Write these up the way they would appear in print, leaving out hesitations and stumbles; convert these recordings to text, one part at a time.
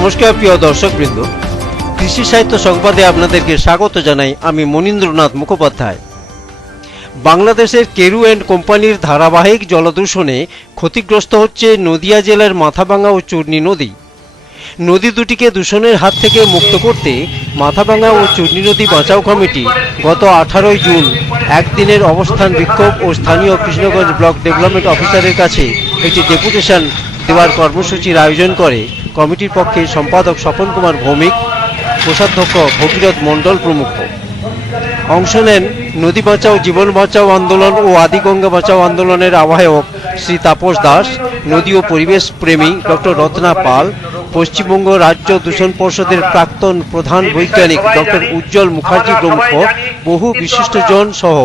নমস্কার প্রিয় দর্শকবৃন্দ, কৃষি সাহিত্য সংবাদে আপনাদেরকে স্বাগত জানাই। আমি মনীন্দ্রনাথ মুখোপাধ্যায়। বাংলাদেশের কেরু অ্যান্ড কোম্পানির ধারাবাহিক জলদূষণে ক্ষতিগ্রস্ত হচ্ছে নদিয়া জেলার মাথাভাঙা ও চূর্ণী নদী। নদী দুটিকে দূষণের হাত থেকে মুক্ত করতে মাথাভাঙা ও চূর্ণী নদী বাঁচাও কমিটি গত 18 জুন একদিনের অবস্থান বিক্ষোভ ও স্থানীয় কৃষ্ণগঞ্জ ব্লক ডেভেলপমেন্ট অফিসারের কাছে একটি ডেপুটেশন দেওয়ার কর্মসূচির আয়োজন করে। কমিটির পক্ষে সম্পাদক স্বপন কুমার ভৌমিক, কোষাধ্যক্ষ ভগীরথ মণ্ডল প্রমুখ। অংশ নেন নদী বাঁচাও জীবন বাঁচাও আন্দোলন ও আদিগঙ্গা বাঁচাও আন্দোলনের আহ্বায়ক শ্রী তাপস দাস, নদী ও পরিবেশ প্রেমী ডক্টর রত্না পাল, পশ্চিমবঙ্গ রাজ্য দূষণ পর্ষদের প্রাক্তন প্রধান বৈজ্ঞানিক ডক্টর উজ্জ্বল মুখার্জি প্রমুখ বহু বিশিষ্টজন সহ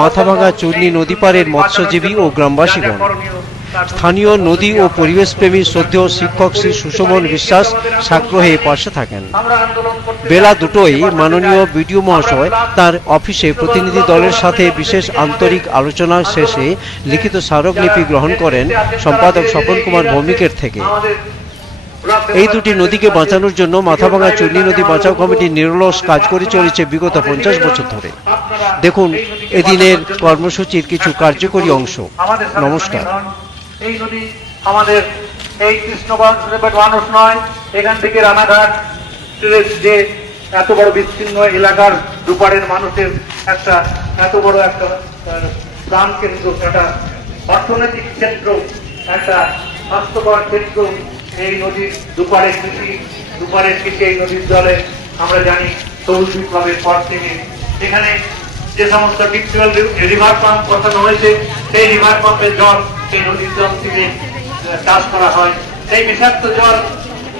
মাথাভাঙা চূর্ণী নদী পাড়ের মৎস্যজীবী ও গ্রামবাসীগণ। স্থানীয় নদী ও পরিবেশ প্রেমী শ্রদ্ধেয় শিক্ষক শ্রী সুশোভন বিশ্বাস সাগ্রহে পাশে থাকেন। বেলা 2টোয় মাননীয় বিডিও মহাশয় তার অফিসে প্রতিনিধি দলের সাথে বিশেষ আন্তরিক আলোচনা শেষে লিখিত স্মারকলিপি গ্রহণ করেন সম্পাদক স্বপন কুমার ভৌমিকের থেকে। এই দুটি নদীকে বাঁচানোর জন্য মাথাভাঙা চূর্ণী নদী বাঁচাও কমিটি নিরলস কাজ করে চলেছে বিগত 50 বছর ধরে। দেখুন এদিনের কর্মসূচির কিছু কার্যকরী অংশ। নমস্কার। এই নদী আমাদের এই কৃষ্ণগঞ্জ মানুষ নয়, এখান থেকে রানাঘাট যে এত বড় বিস্তীর্ণ এলাকার দুপারের মানুষের একটা এত বড় একটা প্রাণ কেন্দ্র, একটা অর্থনৈতিক ক্ষেত্র, একটা স্বাস্থ্যকর ক্ষেত্র এই নদীর দুপারে কৃষি এই নদীর জলে আমরা জানি সবুজ বিপ্লবের পর থেকে এখানে যে সমস্ত টিউবওয়েল রিভার পাম্প বসানো হয়েছে, সেই রিভার পাম্পের জল সেই নদীর জল থেকে চাষ করা হয়। সেই বিষাক্ত জল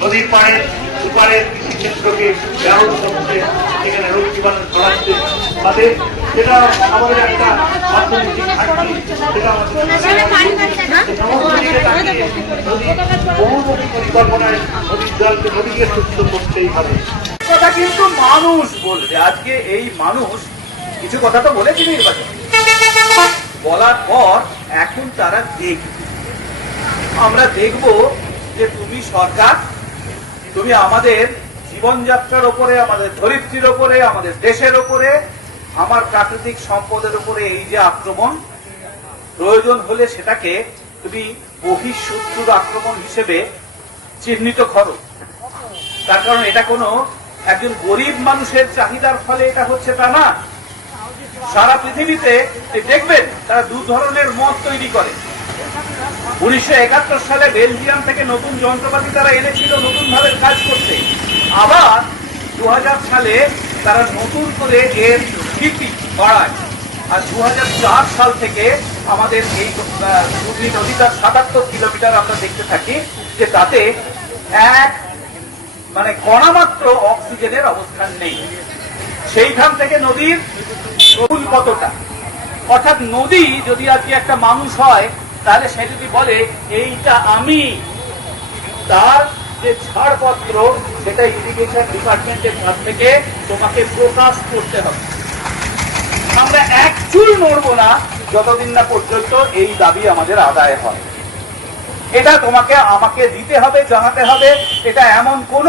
নদীর পাড়ে দুপারের কৃষি ক্ষেত্রকে ব্যাহত করছে, এখানে রোগ জীবাণু ছড়াচ্ছে। তাদের সেটা আমাদের একটা অর্থনৈতিক ঘাটতি, সেটা বহুমুখী পরিকল্পনায় নদীর জলকে নদীকে সুস্থ করতেই হবে। কথা কিন্তু মানুষ বলবে। আজকে এই মানুষ কিছু কথা তো বলেছে নির্বাচন বলার পর এখন তারা দেখবে, আমরা দেখব যে তুমি সরকার, তুমি আমাদের জীবনযাত্রার উপরে, আমাদের ধরিত্রীর উপরে, আমাদের দেশের উপরে, আমার প্রাকৃতিক সম্পদের উপরে এই যে আক্রমণ, প্রয়োজন হলে সেটাকে তুমি বহিঃশত্রুর আক্রমণ হিসেবে চিহ্নিত করো। তার কারণ এটা কোনো একজন গরিব মানুষের চাহিদার ফলে এটা হচ্ছে তা না। সারা পৃথিবীতে দেখবেন তারা দু ধরনের মদ তৈরি করে। 1971 সালে বেলজিয়াম থেকে নতুন যন্ত্রপাতি তারা এনেছিল নতুন ভাবে কাজ করতে। আবার 2000 সালে তারা নতুন করে এর গতি বাড়ায়। আর 2004 সাল থেকে আমাদের এই হুগলি নদীটার 77 কিলোমিটার আমরা দেখতে থাকি যে তাতে কণামাত্র অক্সিজেনের অবস্থান নেই। সেইখান থেকে নদীর প্রবল কতটা, অর্থাৎ নদী যদি আজকে একটা মানুষ হয় তাহলে সে যদি বলে এইটা আমি, তার যে ছাড়পত্র সেটা ইরিগেশন ডিপার্টমেন্টের কাছ থেকে তোমাকে প্রকাশ করতে হবে। আমরা এক চুল নড়বো না যতদিন না পর্যন্ত এই দাবি আমাদের আদায় হয়। এটা তোমাকে আমাকে দিতে হবে, জানাতে হবে। এটা এমন কোন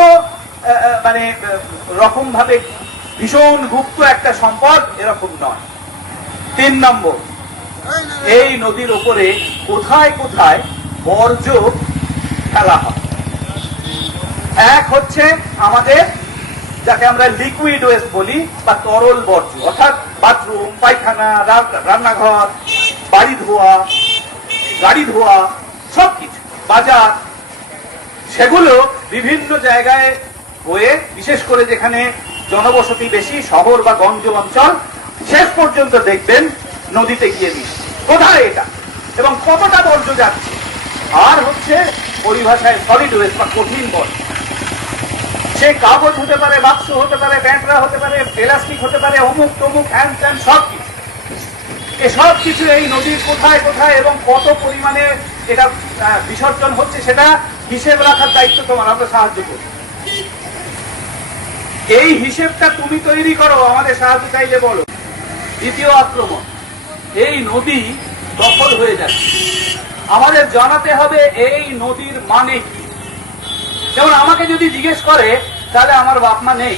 রকম ভাবে ভীষণ গুপ্ত একটা সম্পদ এরকম নয়। 3 নম্বর, এই নদীর উপরে কোথায় কোথায় বর্জ্য ফেলা হয়। এক হচ্ছে আমাদের যাকে আমরা লিকুইড ওয়েস্ট বলি বা তরল বর্জ্য, অর্থাৎ বাথরুম, পায়খানা, রান্নাঘর, বাড়ি ধোয়া, গাড়ি ধোয়া, সবকিছু, বাজার, সেগুলো বিভিন্ন জায়গায় হয়ে, বিশেষ করে যেখানে জনবসতি বেশি, শহর বা গঞ্জ অঞ্চল, শেষ পর্যন্ত দেখবেন নদীতে গিয়ে মিশে। কোথায় এটা এবং কতটা বর্জ্য যাচ্ছে। আর হচ্ছে পরিভাষায় সলিড ওয়েস্ট বা কঠিন বর্জ্য। সে কাগজ হতে পারে, বাক্স হতে পারে, ব্যাংকরা হতে পারে, প্লাস্টিক হতে পারে, অমুক তমুক হ্যান ত্যান সবকিছু। এসব কিছু এই নদীর কোথায় কোথায় এবং কত পরিমাণে এটা বিসর্জন হচ্ছে সেটা হিসেব রাখার দায়িত্ব তোমার, আমরা সাহায্য করি। এই হিসেবটা তুমি তৈরি করো, আমাদের সাহায্য চাইলে বলো। দ্বিতীয় আক্রমণ, এই নদী দখল হয়ে যাচ্ছে। আমাদের জানাতে হবে এই নদীর মানে কি। যেমন আমাকে যদি জিজ্ঞেস করে তাহলে আমার বাপ মা নেই,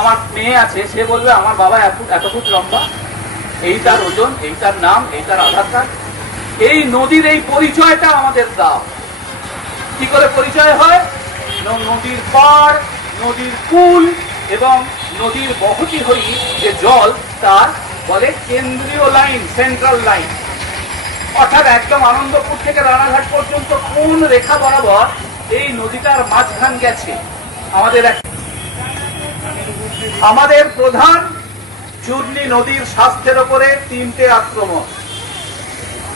আমার মেয়ে আছে, সে বলবে আমার বাবা এত ফুট লম্বা, এই তার ওজন, এই তার নাম, এই তার আধার কার্ড। এই নদীর এই পরিচয়টা আমাদের দাও। কি করে পরিচয় হয়? নদীর পাড়, নদীর কুল এবং নদীর বহতি হই যে জল, তার বলে কেন্দ্রীয় লাইন, সেন্ট্রাল লাইন। অর্থাৎ একদম আনন্দপুর থেকে রানাঘাট পর্যন্ত কোন রেখা বরাবর এই নদীটার মাঝখান গেছে। আমাদের প্রধান চূর্ণী নদীর স্বাস্থ্যের উপরে 3টে আক্রমণ।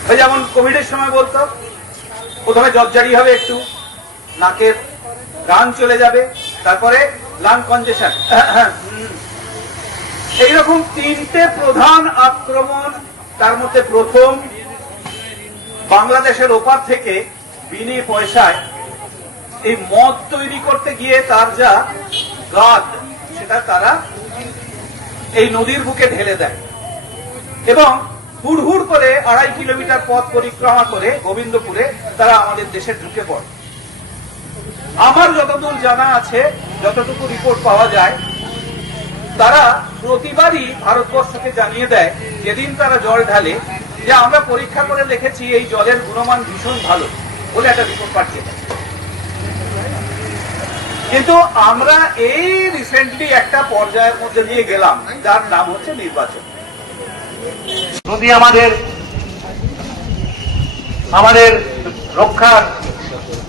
ওই যেমন কোভিডের সময় বলতো, প্রথমে জ্বরজারি হবে, একটু নাকের গান চলে যাবে, তারপরে লাং কনজেশন, এইরকম 3টে প্রধান আক্রমণ। তার মধ্যে প্রথম, বাংলাদেশের ওপার থেকে বিনে পয়সায় এই মদ তৈরি করতে গিয়ে তার যা গাদ, সেটা তারা এই নদীর বুকে ঢেলে দেয় এবং হুড় করে 2.5 কিলোমিটার পথ পরিক্রমা করে গোবিন্দপুরে তারা আমাদের দেশে ঢুকে পড়ে। আমার যতদূর জানা আছে, যতটুকু রিপোর্ট পাওয়া যায়, তারা প্রতিবারই ভারতবর্ষকে জানিয়ে দেয়, যেদিন তারা জল ঢালে, যে আমরা পরীক্ষা করে দেখেছি এই জলের গুণমান ভীষণ ভালো বলে একটা রিপোর্ট পাঠিয়ে দেয়। কিন্তু আমরা এই রিসেন্টলি একটা পর্যায়ের মধ্যে দিয়ে গেলাম, যার নাম হচ্ছে নির্বাচন। নদী আমাদের রক্ষার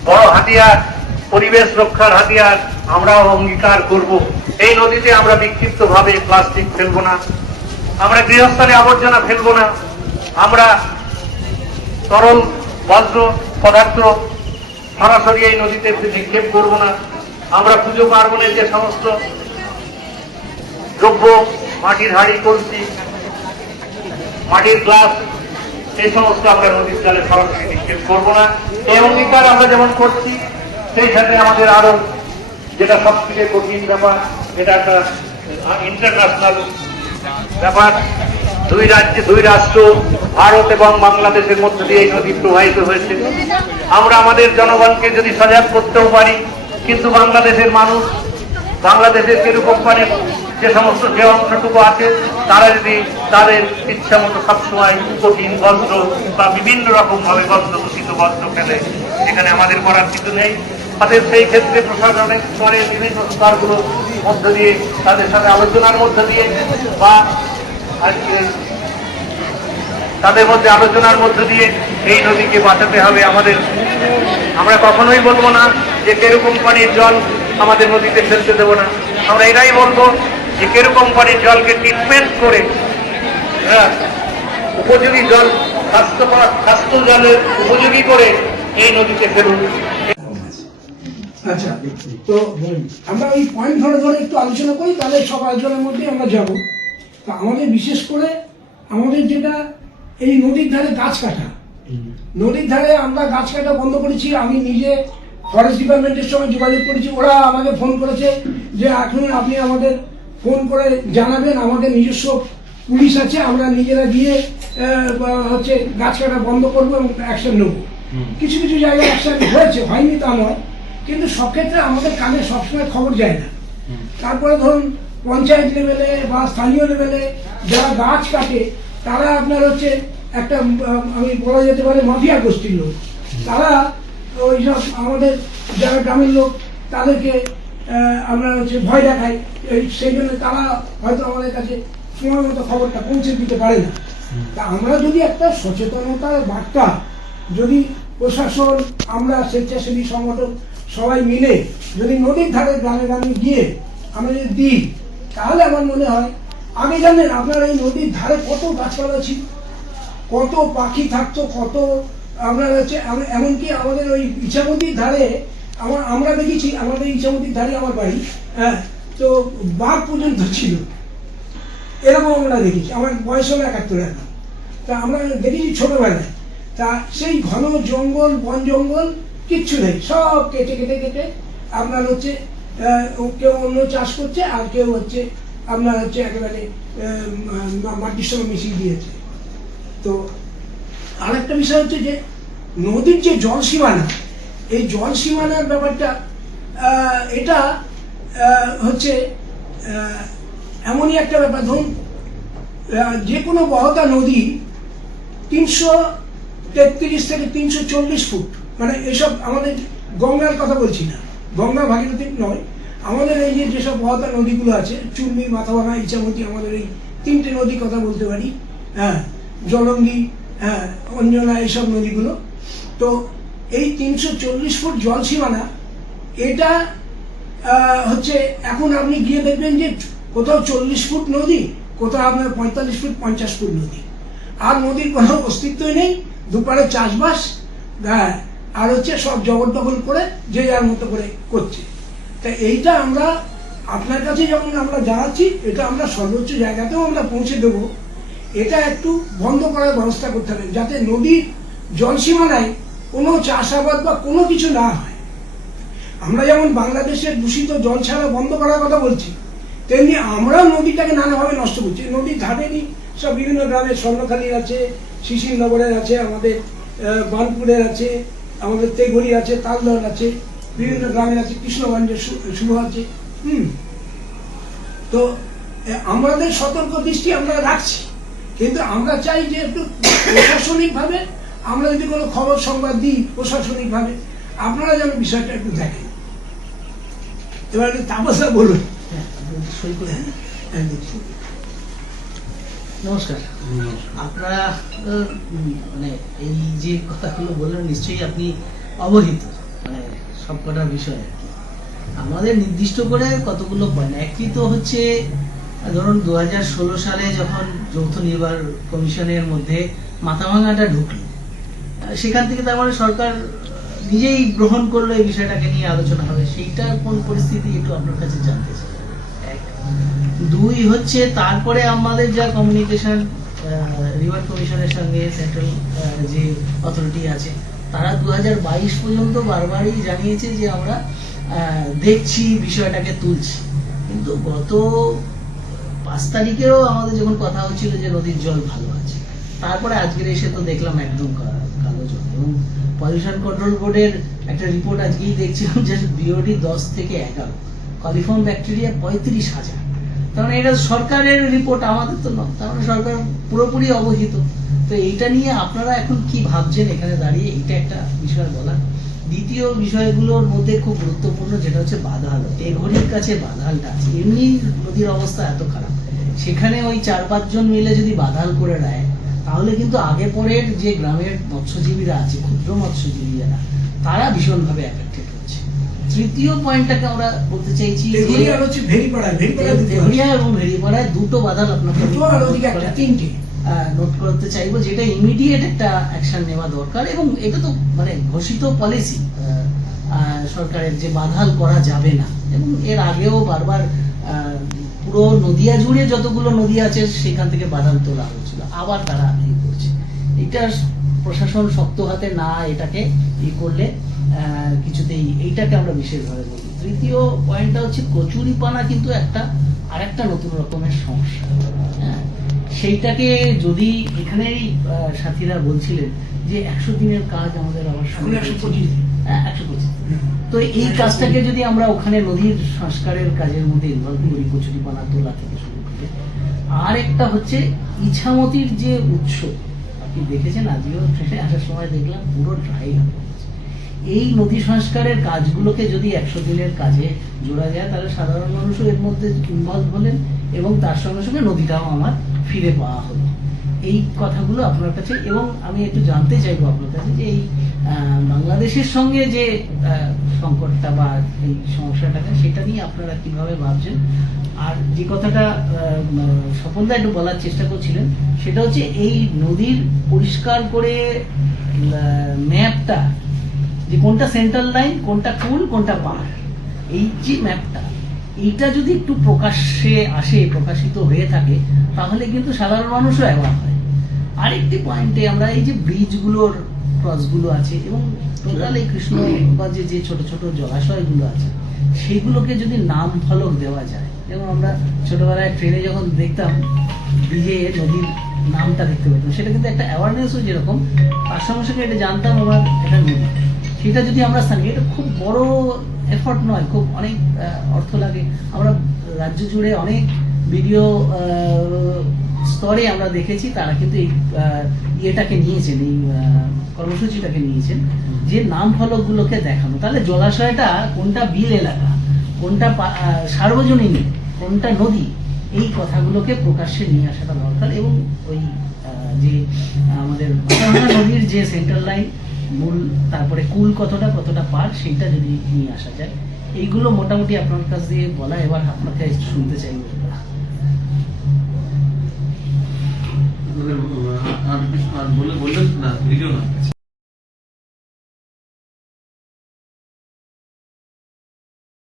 বড় হাতিয়ার, পরিবেশ রক্ষার হাতিয়ার। আমরাও অঙ্গীকার করব, এই নদীতে আমরা বিক্ষিপ্ত ভাবে প্লাস্টিক ফেলবো না, আমরা গৃহস্থালী আবর্জনা ফেলবো না, আমরা তরল বজ্র পদার্থ সরাসরি এই নদীতে নিক্ষেপ করবো না, আমরা পুজো পার্বণের যে সমস্ত দ্রব্য, মাটির হাঁড়ি কলসি, মাটির গ্লাস, এই সমস্ত আমরা নদীর জলে সরাসরি নিক্ষেপ করবো না। এই অঙ্গীকার আমরা যেমন করছি, সেই সাথে আমাদের আরো যেটা সবথেকে কঠিন ব্যাপার, এটা একটা ইন্টারন্যাশনাল ব্যাপার। দুই রাষ্ট্র ভারত এবং বাংলাদেশের মধ্যে দিয়ে এই নদী প্রবাহিত হয়েছে। আমরা আমাদের জনগণকে যদি সজাগ করতেও পারি, কিন্তু বাংলাদেশের মানুষ, বাংলাদেশের কেরু কোম্পানির যে অংশটুকু আছে, তারা যদি তাদের ইচ্ছা মতো সবসময় কঠিন বস্ত্র বা বিভিন্ন রকম ভাবে বস্ত্রদূষিত বস্ত্র ফেলে, এখানে আমাদের করার কিছু নেই। তাদের সেই ক্ষেত্রে প্রশাসনের স্তরের বিভিন্ন স্তরগুলোর মধ্য দিয়ে, তাদের সাথে আলোচনার মধ্য দিয়ে বা আজকে তাদের মধ্যে আলোচনার মধ্য দিয়ে এই নদীকে বাঁচাতে হবে আমাদের। আমরা কখনোই বলবো না যে কেরু কোম্পানির জল আমাদের নদীতে ফেলতে দেবো না। আমরা এটাই বলবো যে কেরু কোম্পানির জলকে ট্রিটমেন্ট করে উপযোগী জল, স্বাস্থ্য জলের উপযোগী করে এই নদীতে ফেলুন। আচ্ছা, তো আমরা ওই পয়েন্ট ধরে ধরে একটু আলোচনা করি, তাহলে সব আলোচনার মধ্যে আমরা যাব। তো আমাদের বিশেষ করে আমাদের যেটা এই নদীর ধারে গাছ কাটা, নদীর ধারে আমরা গাছ কাটা বন্ধ করেছি। আমি নিজে ফরেস্ট ডিপার্টমেন্টের সঙ্গে যোগাযোগ করেছি, ওরা আমাকে ফোন করেছে যে এখন আপনি আমাদের ফোন করে জানাবেন, আমাদের নিজস্ব পুলিশ আছে, আমরা নিজেরা গিয়ে হচ্ছে গাছ কাটা বন্ধ করবো এবং অ্যাকশন নেবো। কিছু কিছু জায়গায় অ্যাকশন হয়েছে, হয়নি তা নয়, কিন্তু সব ক্ষেত্রে আমাদের কানে সবসময় খবর যায় না। তারপরে ধরুন পঞ্চায়েত লেভেলে বা স্থানীয় লেভেলে যারা গাছ কাটে, তারা আপনার হচ্ছে একটা আমি বলা যেতে পারে মাফিয়া গোষ্ঠীর লোক। তারা ওই সব আমাদের যারা গ্রামের লোক, তাদেরকে আমরা হচ্ছে ভয় দেখাই, সেই জন্য তারা হয়তো আমাদের কাছে সময় মতো খবরটা পৌঁছে দিতে পারে না। তা আমরা যদি একটা সচেতনতার বার্তা, যদি প্রশাসন, আমরা স্বেচ্ছাসেবী সংগঠন সবাই মিলে যদি নদীর ধারে গ্রামে গ্রামে গিয়ে আমরা যদি দিই, তাহলে আমার মনে হয়, আগে জানেন আপনার এই নদীর ধারে কত গাছপালা ছিল, কত পাখি থাকতো, কত আমরা হচ্ছে এমনকি আমাদের ওই ইছামতির ধারে আমরা দেখেছি, আমাদের ইছামতির ধারে আমার বাড়ি, হ্যাঁ, তো বাঘ পর্যন্ত ছিল, এরকম আমরা দেখেছি। আমার বয়স হলো 71 এখন। তা আমরা দেখেছি ছোটবেলায়। তা সেই ঘন জঙ্গল, বন জঙ্গল কিচ্ছু নেই, সব কেটে কেটে কেটে আপনার হচ্ছে কেউ অন্য চাষ করছে, আর কেউ হচ্ছে আপনার হচ্ছে একেবারে মাটির সঙ্গে মিশিয়ে দিয়েছে। তো আরেকটা বিষয় হচ্ছে যে নদীর যে জল সীমানা, এই জল সীমানার ব্যাপারটা এটা হচ্ছে এমনই একটা ব্যাপার। ধরুন যে কোনো বহতা নদী 333 থেকে 340 ফুট, মানে এসব আমাদের গঙ্গার কথা বলছি না, গঙ্গা ভাগীরথী নয়, আমাদের এই যে যেসব বহতা নদীগুলো আছে, চুর্মি, মাথাভাঙা, ইছামতি, আমাদের এই 3টে নদীর কথা বলতে পারি, হ্যাঁ, জলঙ্গি, হ্যাঁ, অঞ্জনা, এইসব নদীগুলো। তো এই 340 ফুট জল সীমানা, এটা হচ্ছে এখন আপনি গিয়ে দেখবেন যে কোথাও 40 ফুট নদী, কোথাও আপনার 45 ফুট 50 ফুট নদী, আর নদীর কোনো অস্তিত্বই নেই। দুপারে চাষবাস, হ্যাঁ, আর হচ্ছে সব জবরদখল করে যে যার মতো করে করছে। তা এইটা আমরা আপনার কাছে যেমন আমরা জানাচ্ছি, এটা আমরা সর্বোচ্চ জায়গাতেও আমরা পৌঁছে দেবো। এটা একটু বন্ধ করার ব্যবস্থা করতে হবে, যাতে নদীর জল সীমানায় কোনো চাষাবাদ বা কোনো কিছু না হয়। আমরা যেমন বাংলাদেশের দূষিত জল ছাড়া বন্ধ করার কথা বলছি, তেমনি আমরাও নদীটাকে নানাভাবে নষ্ট করছি। নদীর ধারেরই সব বিভিন্ন গ্রামে, স্বর্ণখালীর আছে, শিশিরনগরের আছে, আমাদের বানপুরের আছে, আমাদের তেঘরি আছে, তালদর আছে, বিভিন্ন গ্রামের আছে, কৃষ্ণগঞ্জের শুরু আছে। তো আমাদের সতর্ক দৃষ্টি আমরা রাখছি, কিন্তু আমরা চাই যে একটু প্রশাসনিকভাবে আমরা যদি কোনো খবর সংবাদ দিই, প্রশাসনিকভাবে আপনারা যেন বিষয়টা একটু দেখেন। এবার তাপসা বলুন। নমস্কার। আপনারা মানে এই যে কথাগুলো বললেন, নিশ্চয়ই আপনি অবহিত মানে সবকটা বিষয় আর কি। আমাদের নির্দিষ্ট করে কতগুলো পয়েন্ট, একটি তো হচ্ছে ধরুন 2016 সালে যখন যৌথ নির্বাচন কমিশনের মধ্যে মাথাভাঙাটা ঢুকলো, সেখান থেকে তার মানে সরকার নিজেই গ্রহণ করলো এই বিষয়টাকে নিয়ে আলোচনা হবে, সেইটার কোন পরিস্থিতি একটু আপনার কাছে জানতে চাই। এক, দুই হচ্ছে তারপরে আমাদের যা কমিউনিকেশন রিভার কমিশনের সঙ্গে সেন্ট্রাল যে অথরিটি আছে, তারা 2022 পর্যন্ত বারবারই জানিয়েছে যে আমরা দেখছি, বিষয়টাকে তুলছি। কিন্তু গত 5 তারিখেও আমাদের যখন কথা হচ্ছিল যে নদীর জল ভালো আছে, তারপরে আজকের এসে তো দেখলাম একদম কালো জল। এবং পলিউশন কন্ট্রোল বোর্ডের একটা রিপোর্ট আজকেই দেখছিলাম যে বিওডি 10 থেকে 11, কলিফর্ম ব্যাকটেরিয়া 35,000। তার মানে এটা সরকারের রিপোর্ট, আমাদের তো নয়। তার মানে সরকার পুরোপুরি অবহিত। তো এইটা নিয়ে আপনারা এখন কি ভাবছেন এখানে দাঁড়িয়ে, এটা একটা বিষয় বলা। দ্বিতীয় বিষয়গুলোর মধ্যে খুব গুরুত্বপূর্ণ যেটা হচ্ছে বাঁধাল। তেঘরির কাছে বাঁধালটা আছে, এমনি নদীর অবস্থা এত খারাপ, সেখানে ওই 4-5 জন মিলে যদি বাঁধাল করে দেয়, তাহলে কিন্তু আগে পরের যে গ্রামের মৎস্যজীবীরা আছে, ক্ষুদ্র মৎস্যজীবী যারা, তারা ভীষণভাবে এফেক্টেড হচ্ছে। তৃতীয় পয়েন্টটাকে আমরা বলতে চাইছি যে তেঘরিয়া এবং ভেড়িপাড়ায় দুটো বাঁধাল আপনাকে নোট করতে চাইবো, যেটা ইমিডিয়েট একটা অ্যাকশন নেওয়া দরকার। এবং এটা তো মানে ঘোষিত পলিসি সরকারের যে বাঁধাল করা যাবে না। এবং এর আগেও বারবার পুরো নদিয়া জুড়ে যতগুলো নদী আছে সেখান থেকে বাঁধাল তোলা হয়েছিল, আবার তারা এই করছে। এটা প্রশাসন শক্ত হাতে না এটাকে করলে কিছুতেই এইটাকে আমরা বিশেষভাবে বলি। তৃতীয় পয়েন্টটা হচ্ছে কচুরিপানা, কিন্তু আরেকটা নতুন রকমের সমস্যা। হ্যাঁ, সেইটাকে যদি এখানেই সাথীরা বলছিলেন যে 100 দিনের কাজ আমাদের আবার 125। তো এই কাজটাকে যদি আমরা ওখানে নদীর সংস্কারের কাজের মধ্যে ইনভলভ করি, কচুরিপানা তোলা থেকে শুরু করে। আর একটা হচ্ছে ইছামতির যে উৎস, আপনি দেখেছেন আজকেও ট্রেনে আসার সময় দেখলাম পুরো ড্রাই হয়ে গেছে। এই নদী সংস্কারের কাজগুলোকে যদি 100 দিনের কাজে জোড়া যায়, তাহলে সাধারণ মানুষও এর মধ্যে ইনভলভ হলেন এবং তার সঙ্গে সঙ্গে নদীটাও আমার ফিরে পাওয়া হলো। এই কথাগুলো আপনার কাছে, এবং আমি একটু জানতে চাইবো আপনার কাছে যে এই বাংলাদেশের সঙ্গে যে সংকটটা বা এই সমস্যাটাকে, সেটা নিয়ে আপনারা কিভাবে ভাবছেন। আর যে কথাটা স্বপনদা একটু বলার চেষ্টা করছিলেন, সেটা হচ্ছে এই নদীর পরিষ্কার করে ম্যাপটা, যে কোনটা সেন্ট্রাল লাইন, কোনটা কুল, কোনটা পাহাড়, এই যে ম্যাপটা, এইটা যদি একটু প্রকাশ্যে আসে, প্রকাশিত হয়ে থাকে, তাহলে কিন্তু সাধারণ মানুষও অ্যাওয়ার হয়। আরেকটি পয়েন্টে আমরা এই যে ব্রিজগুলোর ক্রসগুলো আছে এবং টোটাল এই কৃষ্ণগঞ্জে যে ছোট ছোট জলাশয়গুলো আছে, সেগুলোকে যদি নাম ফলক দেওয়া যায়, যেমন আমরা ছোটবেলায় ট্রেনে যখন দেখতাম ব্রিজে নদীর নামটা দেখতে পেতাম, সেটা কিন্তু একটা অ্যাওয়ারনেসও যেরকম, তার সঙ্গে সঙ্গে এটা জানতাম আমার একটা নদী। সেটা যদি আমরা স্থানীয়, এটা খুব বড় এফর্ট নয়, খুব অনেক অর্থ লাগে। আমরা রাজ্য জুড়ে অনেক ভিডিও স্তরে আমরা দেখেছি তারা কিন্তু এই ইয়েটাকে নিয়েছেন, এই কর্মসূচিটাকে নিয়েছেন, যে নাম ফলকগুলোকে দেখানো, তাহলে জলাশয়টা কোনটা বিল এলাকা, কোনটা সার্বজনীন, কোনটা নদী, এই কথাগুলোকে প্রকাশ্যে নিয়ে আসাটা দরকার। এবং ওই যে আমাদের মাথাভাঙা নদীর যে সেন্ট্রাল লাইন মূল, তারপরে কুল কতটা কতটা পার, সেইটা যদি নিয়ে আসা যায়, এইগুলো মোটামুটি আপনার কাছ দিয়ে বলা। এবার আপনাকে শুনতে চাই। আর বললেন না ভিডিও না